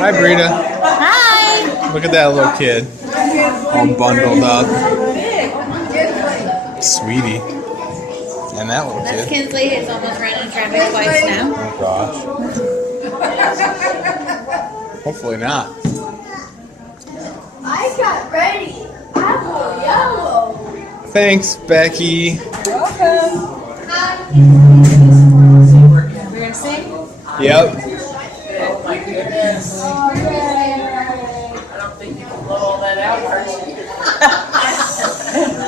Hi, Brita. Hi. Look at that little kid. All bundled up. Sweetie. And that little That's kid. Kinsley. He's almost ran into traffic twice now. Oh, gosh. Hopefully not. I got ready. I'm all yellow. Thanks, Becky. Welcome. We're gonna sing. Yep. Oh my goodness. I don't think you can blow all that out, are you?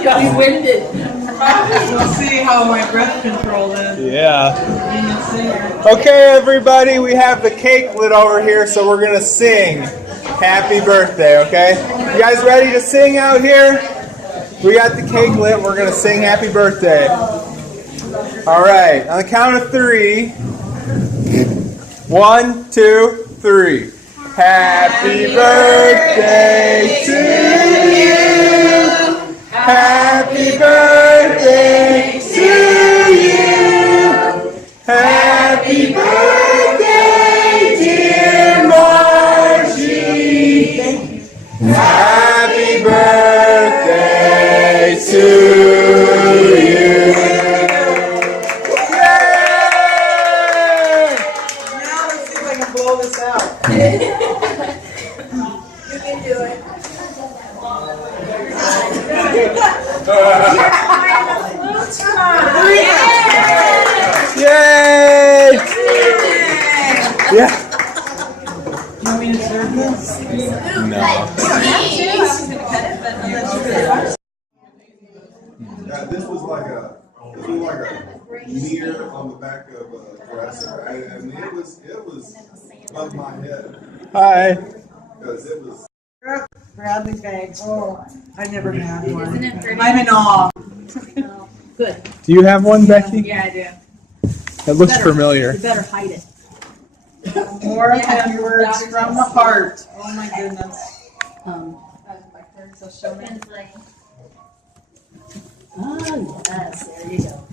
You'll be winded. We'll see how my breath control is. Yeah. Okay, everybody, we have the cake lit over here, so we're going to sing Happy Birthday, okay? You guys ready to sing out here? We got the cake lit. We're going to sing Happy Birthday. All right, on the count of 3. 1, 2, 3. Happy birthday to you. Happy birthday to you. Happy birthday, dear Margie. Happy birthday to you. Now let's see if I can blow this out. You can do it. Yay! Yeah. You want me to serve this? No. This was like a mirror on the back of a dresser, and it was above my head Hi. because it was. Bradley bag. Oh, I never had one. Isn't it pretty? I'm in awe. Good. Do you have one, Becky? Yeah, I do. It looks familiar. You better hide it. More than words from the heart. Oh my goodness. Kinsley. Oh yes, there you go.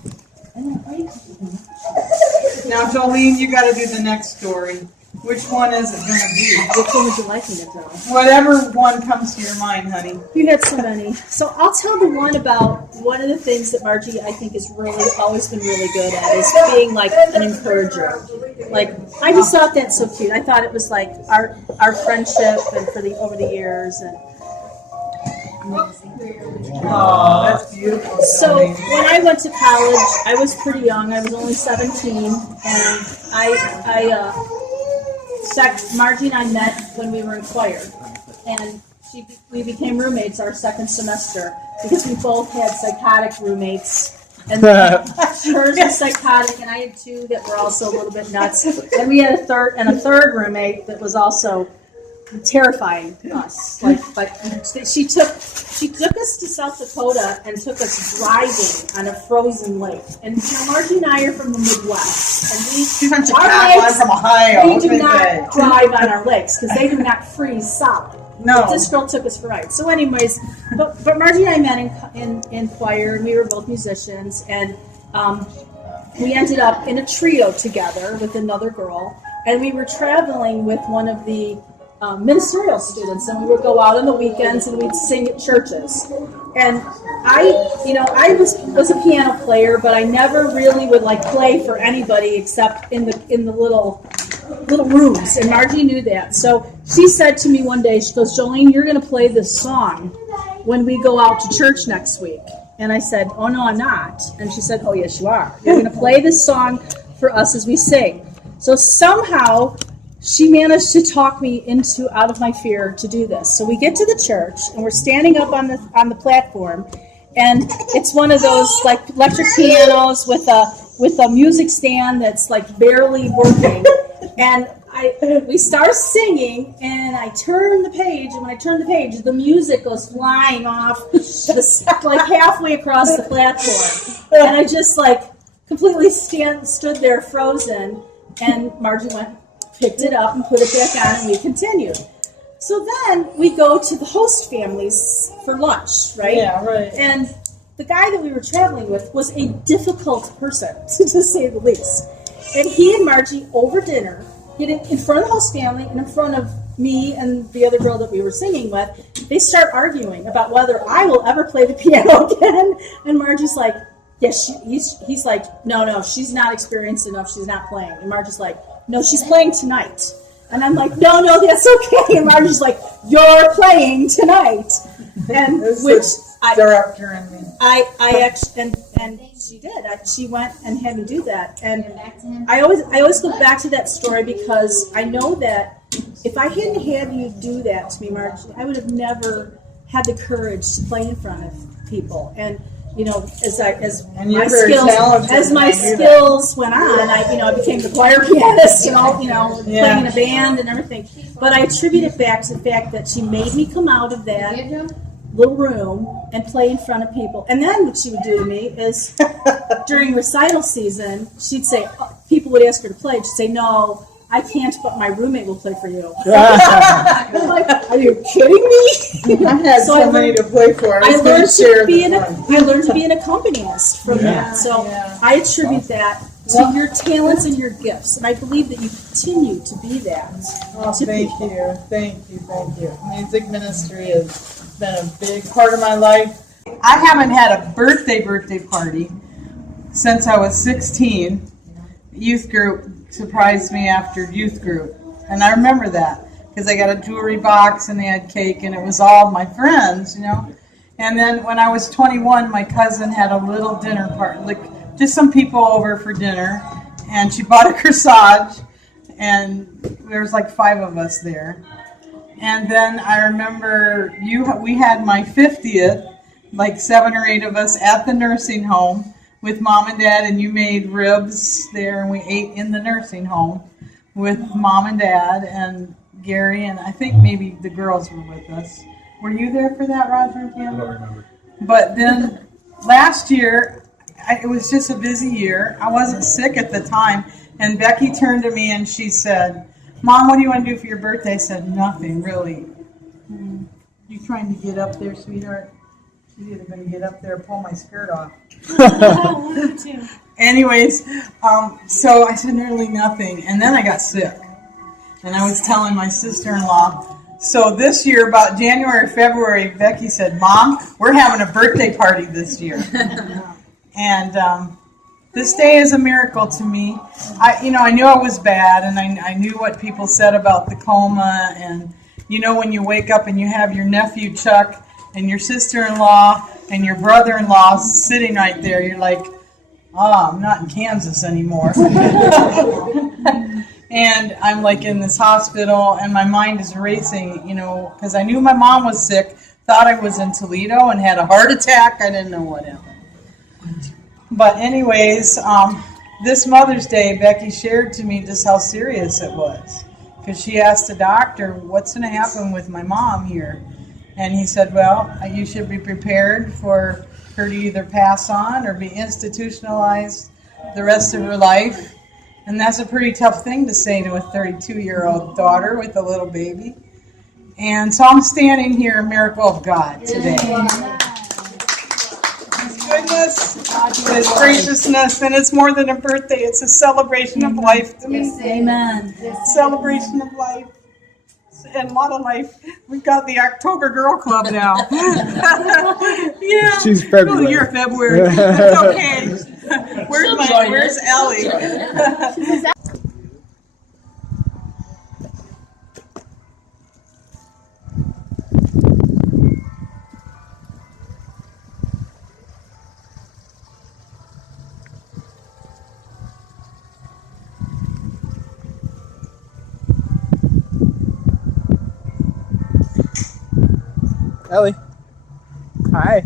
Now, Jolene, you got to do the next story. Which one is it going to be? Which one would you like me to tell? Whatever one comes to your mind, honey. You had so many. So I'll tell the one about one of the things that Margie, I think, is really always been really good at is being like an encourager. Like, I just thought that's so cute. I thought it was like our friendship and for the over the years. And Oh, that's beautiful. so Jolene. when I went to college, I was pretty young. I was only 17, and Margie and I met when we were in choir, and we became roommates our second semester because we both had psychotic roommates. And hers was psychotic, and I had two that were also a little bit nuts. And we had a third roommate that was also terrifying us. But she took us to South Dakota and took us driving on a frozen lake. And Margie and I are from the Midwest, and She's from our Chicago. I'm lakes, from Ohio. we do not drive on our lakes because they do not freeze solid. No. But this girl took us for a ride. So, anyways, but Margie and I met in choir, and we were both musicians, and we ended up in a trio together with another girl, and we were traveling with one of the ministerial students, and we would go out on the weekends and we'd sing at churches. And I was a piano player, but I never really would like play for anybody except in the little rooms, and Margie knew that. So she said to me one day, she goes, "Jolene, you're going to play this song when we go out to church next week." And I said, "Oh no, I'm not." And she said, "Oh yes, you are. You're going to play this song for us as we sing." So somehow she managed to talk me out of my fear to do this. So we get to the church, and we're standing up on the platform, and it's one of those like electric pianos with a music stand that's like barely working. And we start singing, and I turn the page, and when I turn the page, the music goes flying off like halfway across the platform. And I just like completely stood there frozen, and Margie went, picked it up and put it back on, and we continued. So then we go to the host families for lunch, right? Yeah, right. And the guy that we were traveling with was a difficult person, to say the least. And he and Margie, over dinner, in front of the host family and in front of me and the other girl that we were singing with, they start arguing about whether I will ever play the piano again. And Margie's like, yes, he's like, no, she's not experienced enough, she's not playing. And Margie's like, no, she's playing tonight. And I'm like, no, that's okay. And Margie's like, you're playing tonight. And which director and me. I actually, and she did. She went and had me do that. And I always go back to that story because I know that if I hadn't had you do that to me, Margie, I would have never had the courage to play in front of people. And you know, as And my you're very skills talented as my when you do skills went on, I became the choir pianist and all, Yeah. playing in a band and everything. But I attribute it back to the fact that she made me come out of that little room and play in front of people. And then what she would do to me is during recital season, she'd say, people would ask her to play. She'd say, no, I can't, but my roommate will play for you. I'm like, are you kidding me? I had So I somebody learned- to play for. I was gonna learned share to be the an fun. I learned to be an accompanist from that. So yeah. I attribute that to your talents and your gifts, and I believe that you continue to be that. Oh, to thank people. you. Music ministry has been a big part of my life. I haven't had a birthday party since I was 16. Youth group surprised me after youth group, and I remember that because I got a jewelry box and they had cake and it was all my friends, And then when I was 21, my cousin had a little dinner party, like just some people over for dinner, and she bought a corsage, and there was like 5 of us there. And then I remember we had my 50th, like 7 or 8 of us at the nursing home with Mom and Dad, and you made ribs there, and we ate in the nursing home with Mom and Dad and Gary, and I think maybe the girls were with us. Were you there for that, Roger and Kim? I don't remember. But then last year, it was just a busy year. I wasn't sick at the time, and Becky turned to me and she said, Mom, what do you want to do for your birthday? I said, nothing, really. You trying to get up there, sweetheart? She's either going to get up there or pull my skirt off. Anyways, so I said nearly nothing, and then I got sick. And I was telling my sister-in-law. So this year, about January, February, Becky said, Mom, we're having a birthday party this year. And this day is a miracle to me. I knew I was bad, and I knew what people said about the coma. And, when you wake up and you have your nephew Chuck and your sister-in-law and your brother-in-law sitting right there, you're like, I'm not in Kansas anymore. And I'm like in this hospital, and my mind is racing, because I knew my mom was sick, thought I was in Toledo, and had a heart attack. I didn't know what happened. But anyways, this Mother's Day, Becky shared to me just how serious it was. Because she asked the doctor, what's going to happen with my mom here? And he said, well, you should be prepared for her to either pass on or be institutionalized the rest of her life. And that's a pretty tough thing to say to a 32-year-old daughter with a little baby. And so I'm standing here, a miracle of God today. His goodness, His graciousness, and it's more than a birthday. It's a celebration of life to me. Amen. Celebration of life. And a lot of life. We've got the October Girl Club now. Yeah. She's February. Oh, you're February. It's okay. Where's Ellie? Ellie. Hi.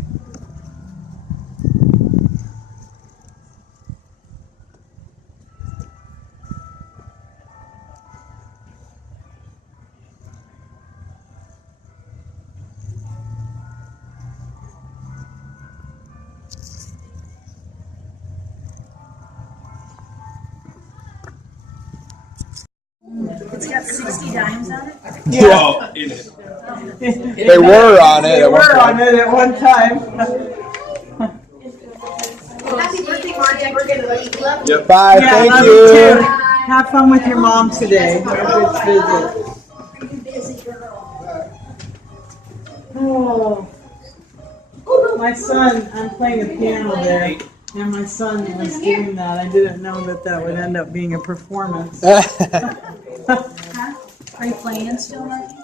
It's got 60 dimes on it. Yeah. In it. They were on it They at one were on point. it at one time. Happy birthday, Margie. We're gonna leave. Love you. Bye. Yeah, Thank love you. too. Have fun with your mom today. Have a good visit. Oh, my son, I'm playing the piano there, and my son was doing that. I didn't know that that would end up being a performance. Are you playing still, Margie?